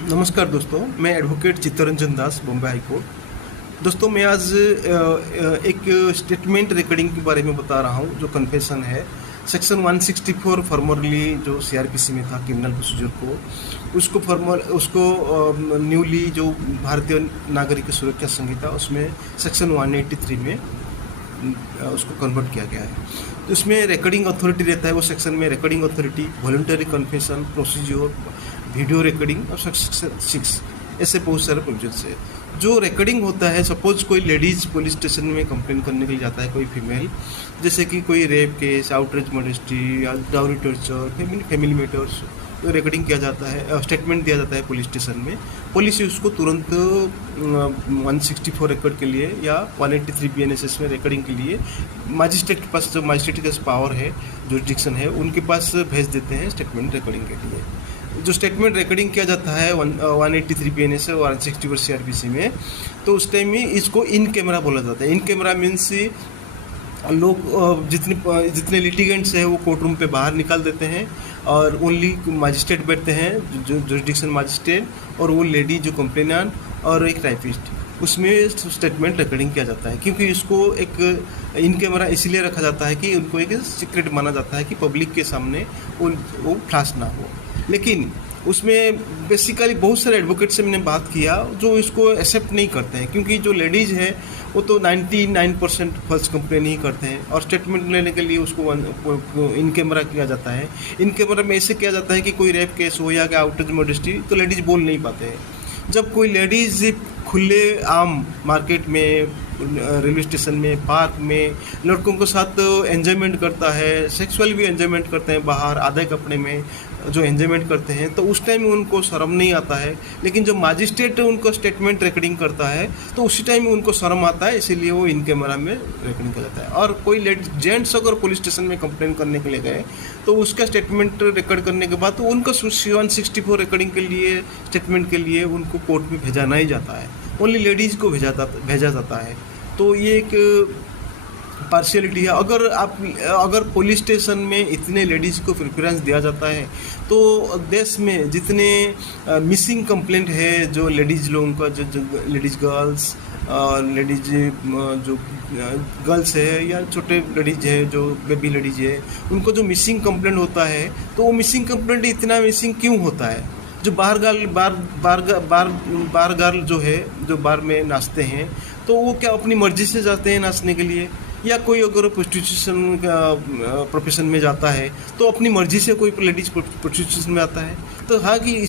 नमस्कार दोस्तों, मैं advocate Chittaranjan Das, Bombay high court. दोस्तों, मैं आज एक स्टेटमेंट रिकॉर्डिंग के बारे में बता रहा हूँ, जो कन्फेशन है। सेक्शन 164 फॉर्मरली जो सीआरपीसी में था, क्रिमिनल प्रोसीजर को उसको न्यूली जो भारतीय नागरिक सुरक्षा संहिता, उसमें सेक्शन 183 में उसको कन्वर्ट किया गया है। तो इसमें रिकॉर्डिंग अथॉरिटी रहता है, वो सेक्शन में recording authority, voluntary confession, procedure, video recording और सेक्शन 6, ऐसे बहुत सारे प्रोविजन्स है। जो रिकॉर्डिंग होता है, सपोज कोई लेडीज़ पुलिस स्टेशन में कंप्लेन करने के लिए जाता है, कोई फीमेल, जैसे कि कोई रेप केस, आउटरेज मॉडेस्टी या डाउरी टॉर्चर, फैमिली मैटर्स, तो रिकॉर्डिंग किया जाता है, स्टेटमेंट दिया जाता है पुलिस स्टेशन में। पुलिस उसको तुरंत 164 रिकॉर्ड के लिए या 183 BNSS में रिकॉर्डिंग के लिए मजिस्ट्रेट के पास, जो मजिस्ट्रेट के पावर है, जुरिडिक्शन है, उनके पास भेज देते हैं स्टेटमेंट रिकॉर्डिंग के लिए। जो स्टेटमेंट रिकॉर्डिंग किया जाता है 183 BNSS और 164 CRPC में, तो उस टाइम में इसको इन कैमरा बोला जाता है। इन कैमरा मीन्स लोग जितने लिटिगेंट्स हैं वो कोर्ट रूम पे बाहर निकाल देते हैं और ओनली मजिस्ट्रेट बैठते हैं, जो जुरिडिक्शन मजिस्ट्रेट, और वो लेडी जो कंप्लेनेंट और एक टाइपिस्ट, उसमें स्टेटमेंट रिकॉर्डिंग किया जाता है। क्योंकि इसको एक इन कैमरा इसलिए रखा जाता है कि उनको एक सीक्रेट माना जाता है कि पब्लिक के सामने वो फ्लैश ना हो। लेकिन उसमें बेसिकली बहुत सारे एडवोकेट से मैंने बात किया जो इसको एक्सेप्ट नहीं करते हैं, क्योंकि जो लेडीज़ है वो तो 99% फर्स्ट कंप्लेन ही करते हैं, और स्टेटमेंट लेने के लिए उसको इन कैमरा किया जाता है। इन कैमरा में ऐसे किया जाता है कि कोई रेप केस हो या आउटरेज मॉडेस्टी, तो लेडीज़ बोल नहीं पाते हैं। जब कोई लेडीज़ खुले आम मार्केट में, रेलवे स्टेशन में, पार्क में लड़कों के साथ एंजॉयमेंट करता है, सेक्सुअल भी एंजॉयमेंट करते हैं, बाहर आधे कपड़े में जो एंजॉयमेंट करते हैं, तो उस टाइम में उनको शर्म नहीं आता है। लेकिन जब मजिस्ट्रेट उनको स्टेटमेंट रिकॉर्डिंग करता है तो उसी टाइम में उनको शर्म आता है, इसीलिए वो इन कैमरा में रिकॉर्डिंग कर जाता है। और कोई जेंट्स अगर पुलिस स्टेशन में कंप्लेन करने के लिए गए तो उसका स्टेटमेंट रिकॉर्ड करने के बाद तो उनको 164 रिकॉर्डिंग के लिए, स्टेटमेंट के लिए उनको कोर्ट में भेजा नहीं जाता है, ओनली लेडीज़ को भेजा जाता है। तो ये एक पार्शियलिटी है। अगर पुलिस स्टेशन में इतने लेडीज़ को प्रेफरेंस दिया जाता है तो देश में जितने मिसिंग कंप्लेंट है, जो लेडीज़ लोगों का, जो लेडीज़ गर्ल्स, लेडीज जो गर्ल्स है या छोटे लेडीज है, जो बेबी लेडीज है, उनको जो मिसिंग कंप्लेंट होता है, तो वो मिसिंग कंप्लेंट इतना मिसिंग क्यों होता है? जो बार गर्ल जो है, जो बार में नाचते हैं, तो वो क्या अपनी मर्जी से जाते हैं नाचने के लिए? या कोई अगर प्रोस्टिट्यूशन का प्रोफेशन में जाता है तो अपनी मर्जी से कोई लेडीज़ प्रोस्टिट्यूशन में आता है? तो हाँ कि